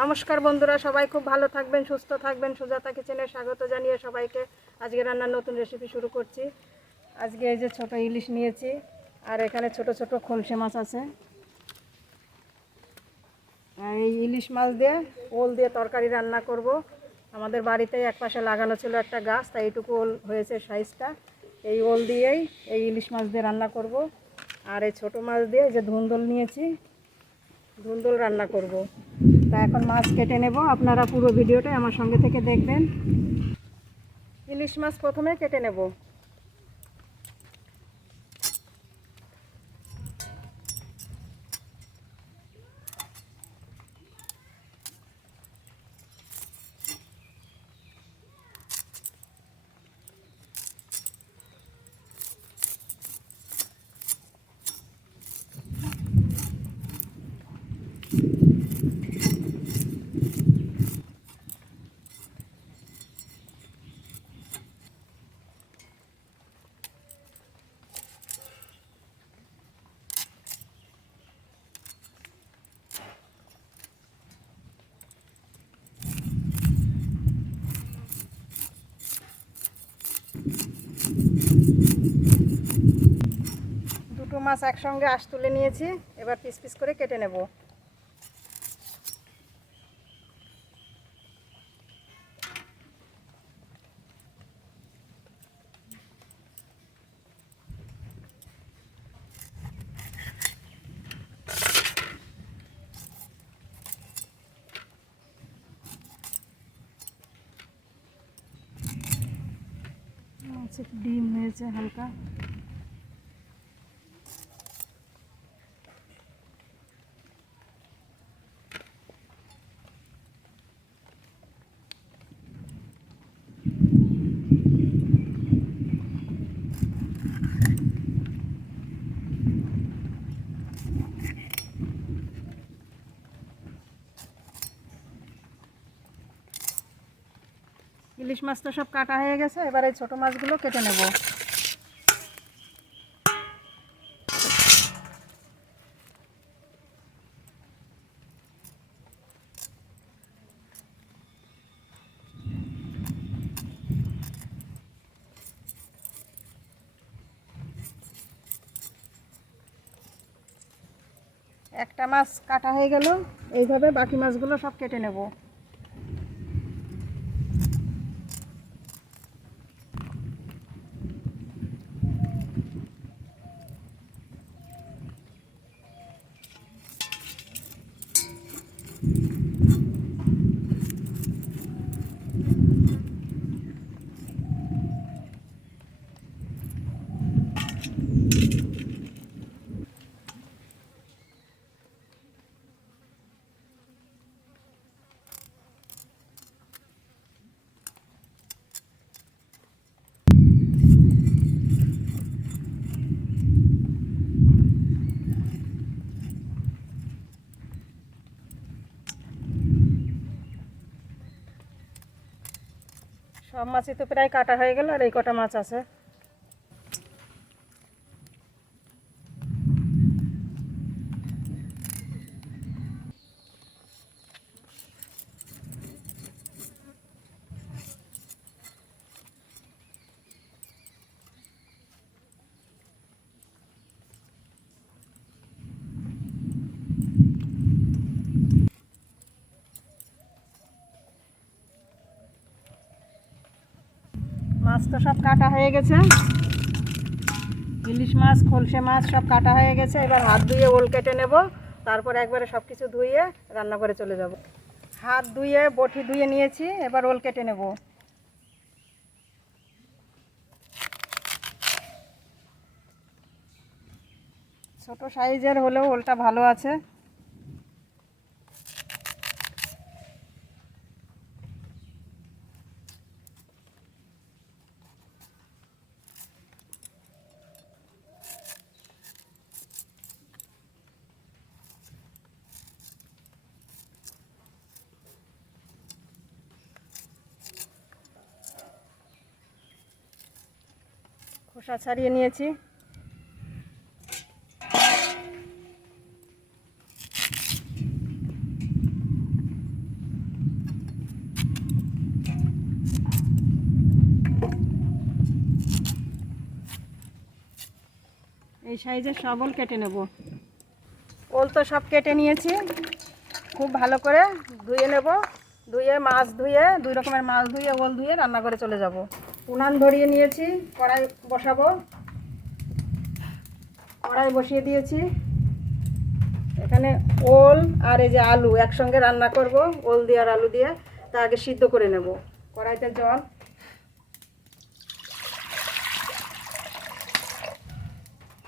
নমস্কার বন্ধুরা, সবাই খুব ভালো থাকবেন, সুস্থ থাকবেন। সুজাতা কিচেনে স্বাগত জানিয়ে সবাইকে। আজকে রান্নার নতুন রেসিপি শুরু করছি। আজকে এই যে ছোট ইলিশ নিয়েছি, আর এখানে ছোট ছোট খলসে মাছ আছে। এই ইলিশ মাছ দিয়ে ওল দিয়ে তরকারি রান্না করব। আমাদের বাড়িতেই এক পাশে লাগানো ছিল একটা গাছ, তাই এইটুকু ওল হয়েছে সাইজটা। এই ওল দিয়েই এই ইলিশ মাছ দিয়ে রান্না করব। আর এই ছোট মাছ দিয়ে যে ধুন্দল নিয়েছি, ধুন্দল রান্না করব। তা এখন মাছ কেটে নেব। আপনারা পুরো ভিডিওটাই আমার সঙ্গে থেকে দেখবেন। ইলিশ মাছ প্রথমে কেটে নেব। দুটো মাছ একসঙ্গে আশ তুলে নিয়েছি এবার পিস পিস করে কেটে নেব। মাছে ডিম হয়েছে হালকা ইলিশ মাছ তো সব কাটা হয়ে গেছে, এবার এই ছোটো মাছগুলো কেটে নেব। একটা মাছ কাটা হয়ে গেল, এইভাবে বাকি মাছগুলো সব কেটে নেব। সব মাছই তো প্রায় কাটা হয়ে গেল আর এই কটা মাছ আছে। মাছ তো সব কাটা হয়ে গেছে। ইলিশ মাছ, খলসে মাছ সব কাটা হয়ে গেছে। এবার হাত ধুয়ে ওল কেটে নেব। তারপর একবারে সব কিছু ধুয়ে রান্না করে চলে যাব। হাত ধুয়ে, বটি ধুয়ে নিয়েছি। এবার ওল কেটে নেব। ছোট সাইজের হলেও ওলটা ভালো আছে। খোসা ছাড়িয়ে নিয়েছি। এই সাইজের সবল কেটে নেব। ওল তো সব কেটে নিয়েছি। খুব ভালো করে ধুয়ে নেব। ধুয়ে মাছ ধুয়ে, দুই রকমের মাছ ধুয়ে, ওল ধুয়ে রান্না করে চলে যাব। উনান ধরিয়ে নিয়েছি, কড়াই বসাবো। কড়াই বসিয়ে দিয়েছি। এখানে ওল আর এই যে আলু একসঙ্গে রান্না করব, ওল দিয়ে আর আলু দিয়ে, তা আগে সিদ্ধ করে নেব। কড়াইতে জল।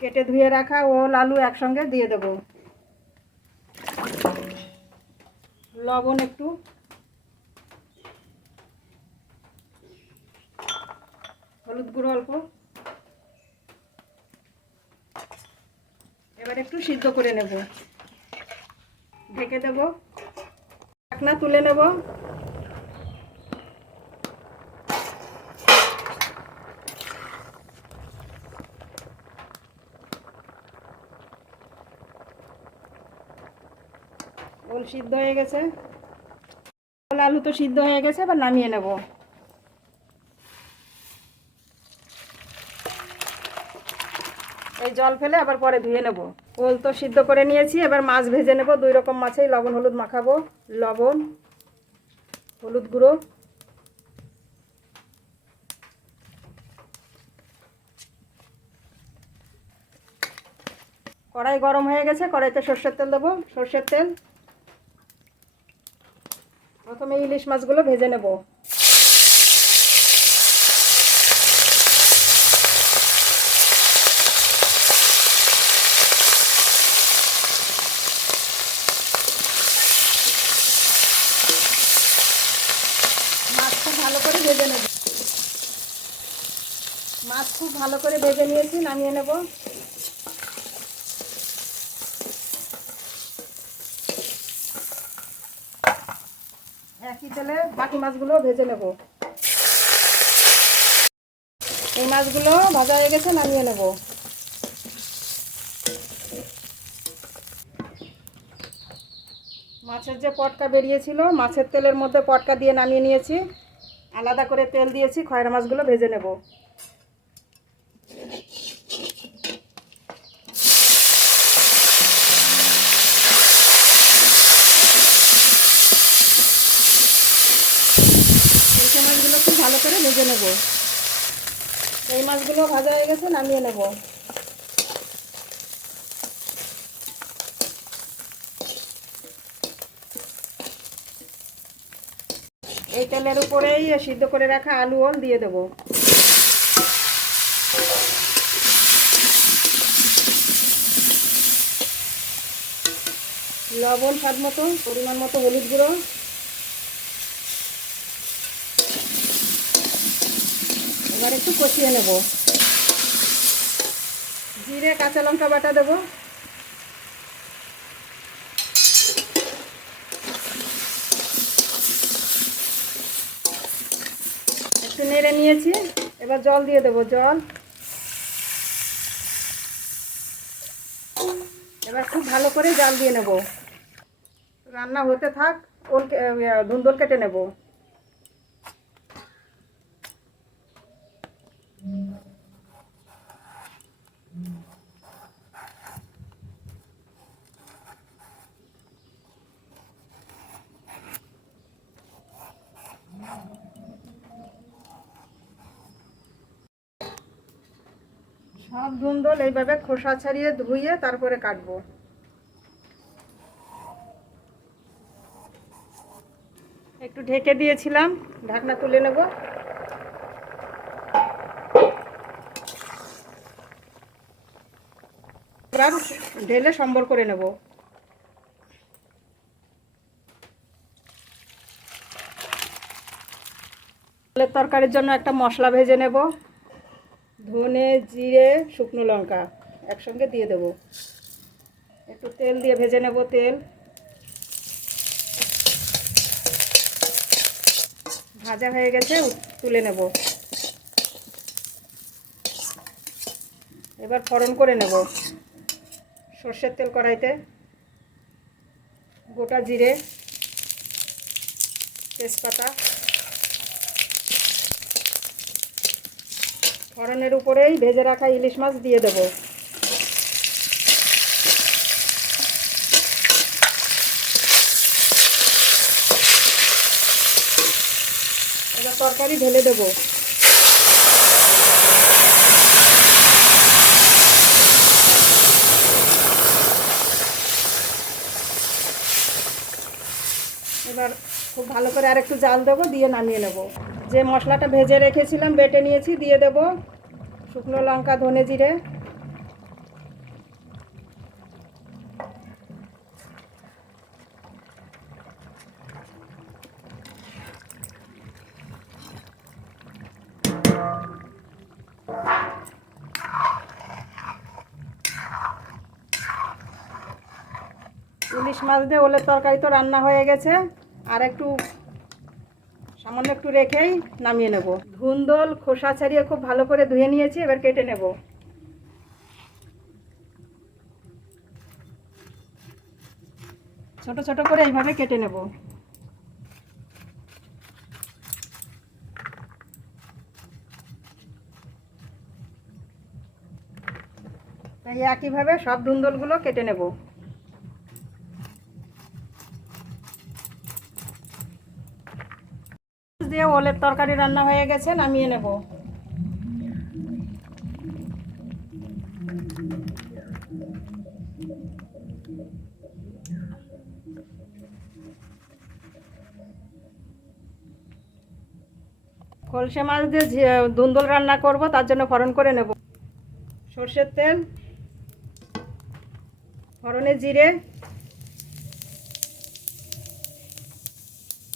কেটে ধুয়ে রাখা ওল, আলু একসঙ্গে দিয়ে দেব। লবণ একটু। হলুদ গুঁড়ো অল্প। এবার একটু সিদ্ধ করে নেব। ঢেকে দেব। ঢাকনা তুলে নেব। সিদ্ধ হয়ে গেছে। আলু তো সিদ্ধ হয়ে গেছে, এবার নামিয়ে নেব। এই জল ফেলে আবার পরে ধুয়ে নেব। ওল তো সিদ্ধ করে নিয়েছি, এবার মাছ ভেজে নেব। দুই রকম মাছেই লবণ, হলুদ মাখাবো। লবণ, হলুদ গুঁড়ো। কড়াই গরম হয়ে গেছে, কড়াইতে সর্ষের তেল দেবো, সর্ষের তেল। প্রথমে ইলিশ মাছগুলো ভেজে নেব মাছ খুব ভালো করে ভেজে নেব মাছ খুব ভালো করে ভেজে নিয়েছি, নামিয়ে নেব। একই তেলে বাকি মাছগুলো ভেজে নেব। এই মাছগুলো ভাজা হয়ে গেছে, নামিয়ে নেব। মাছের যে পটকা বেরিয়েছিল, মাছের তেলের মধ্যে পটকা দিয়ে নামিয়ে নিয়েছি। আলাদা করে তেল দিয়েছি, খয়রা মাছগুলো ভেজে নেব। খুব ভালো করে ভেজে নেব। এই মাছগুলো ভাজা হয়ে গেছে, নামিয়ে নেব। এই তেলের উপরেই সিদ্ধ করে রাখা আলু ওল দিয়ে দেবো। লবণ স্বাদ মতো, পরিমাণ মতো হলুদ গুঁড়ো। এবার একটু কষিয়ে নেব। জিরে, কাঁচা লঙ্কা বাটা দেবো। একটু নেড়ে নিয়েছি। এবার জল দিয়ে দেবো, জল। এবার খুব ভালো করে জাল দিয়ে নেব। রান্না হতে থাক, ওল ধুন্দল কেটে নেব। সব ধুন্দল এইভাবে খোসা ছাড়িয়ে ধুইয়ে তারপরে কাটবো। একটু ঢেকে দিয়েছিলাম, ঢাকনা তুলে নেব। ঢেলে সম্বর করে নেব। তরকারির জন্য একটা মশলা ভেজে নেব। ধনে, জিরে, শুকনো লঙ্কা একসঙ্গে দিয়ে দেব। একটু তেল দিয়ে ভেজে নেব তেল। ভাজা হয়ে গেছে তুলে নেব। এবার ফোড়ন করে নেব সর্ষের তেল কড়াইতে। গোটা জিরে, তেজপাতা ফড়নের উপরেই ভেজে রাখা ইলিশ মাছ দিয়ে দেব। এবার তরকারি ঢেলে দেবো। এবার খুব ভালো করে আর একটু জাল দেবো, দিয়ে নামিয়ে নেব। যে মশলাটা ভেজে রেখেছিলাম, বেটে নিয়েছি, দিয়ে দেব শুকনো লঙ্কা, ধনে জিরে। ইলিশ মাছ দিয়ে ওলের তরকারি তো রান্না হয়ে গেছে। আর একটু সামান্য একটু রেখেই নামিয়ে নেব। ধুন্দল, খোসা ছাড়িয়ে খুব ভালো করে ধুয়ে নিয়েছি, এবার কেটে নেব। ছোট ছোট করে এইভাবে কেটে নেব। তাই একইভাবে সব ধুন্দলগুলো কেটে নেব। দিয়ে ওলের তরকারি রান্না হয়ে গেছে, নামিয়ে নেব। কলসে মাছ দিয়ে দুন্দল রান্না করব, তার জন্য ফরন করে নেব। সর্ষের তেল ফরনে জিরে,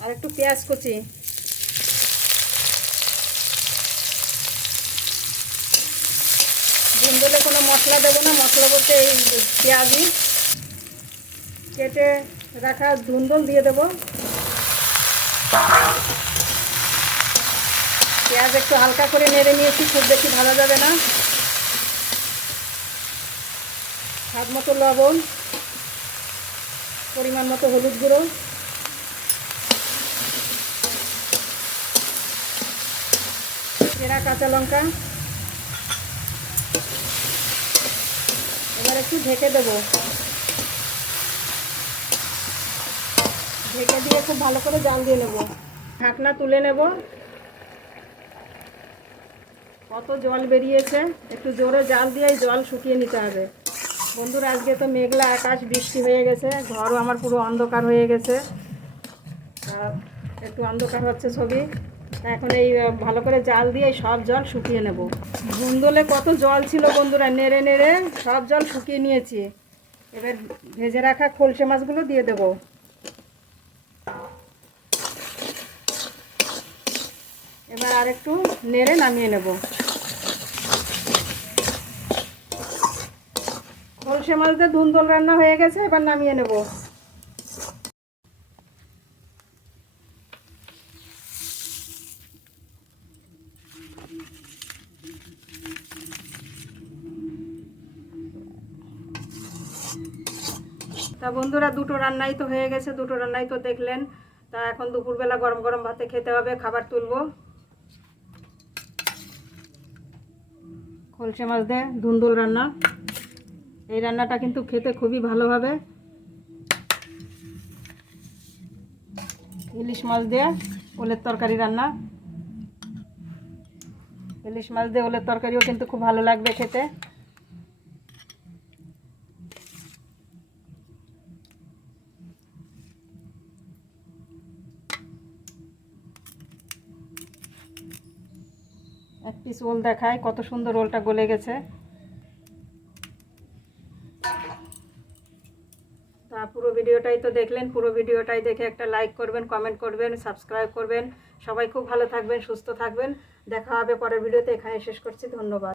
আর একটু পেঁয়াজ কুচি। ধুন্দলে কোনো মশলা দেবো না, মশলা বলতে এই পেঁয়াজই কেটে রাখা ধুন্দল দিয়ে দেবো। পেঁয়াজ একটু হালকা করে নেড়ে নিয়েছি, খুব বেশি ভালো যাবে না। স্বাদ মতো লবণ, পরিমাণ মতো হলুদ গুঁড়ো। চেরা কাঁচা লঙ্কা। এবার একটু ঢেকে দেবো। ঢেকে দিয়ে খুব ভালো করে জাল দিয়ে নেব। ঢাকনা তুলে নেব। কত জল বেরিয়েছে, একটু জোরে জাল দিয়ে জল শুকিয়ে নিতে হবে। বন্ধুরা, আজকে তো মেঘলা আকাশ, বৃষ্টি হয়ে গেছে, ঘরও আমার পুরো অন্ধকার হয়ে গেছে। আর একটু অন্ধকার হচ্ছে ছবি। এখন এই ভালো করে জাল দিয়ে সব জল শুকিয়ে নেব। ধুন্দলে কত জল ছিল বন্ধুরা, নেড়ে নেড়ে সব জল শুকিয়ে নিয়েছি। এবার ভেজে রাখা খোলসে মাছগুলো দিয়ে দেব। এবার আর একটু নেড়ে নামিয়ে নেব। খোলসে মাছ দিয়ে ধুন্দল রান্না হয়ে গেছে, এবার নামিয়ে নেব তা বন্ধুরা দুটো রান্নাই তো হয়ে গেছে, দুটো রান্নাই তো দেখলেন। তা এখন দুপুরবেলা গরম গরম ভাতে খেতে হবে, খাবার তুলবো। খলসে মাছ দিয়ে ধুন্দুল রান্না। এই রান্নাটা কিন্তু খেতে খুবই ভালো হবে। ইলিশ মাছ দিয়ে ওলের তরকারি রান্না। ইলিশ মাছ দিয়ে ওলের তরকারিও কিন্তু খুব ভালো লাগবে খেতে। পিস ওল দেখায়, কত সুন্দর ওলটা গলে গেছে। তা পুরো ভিডিওটাই তো দেখলেন, পুরো ভিডিওটাই দেখে একটা লাইক করবেন কমেন্ট করবেন সাবস্ক্রাইব করবেন। সবাই খুব ভালো থাকবেন, সুস্থ থাকবেন। দেখা হবে পরের ভিডিওতে এখানে শেষ করছি, ধন্যবাদ।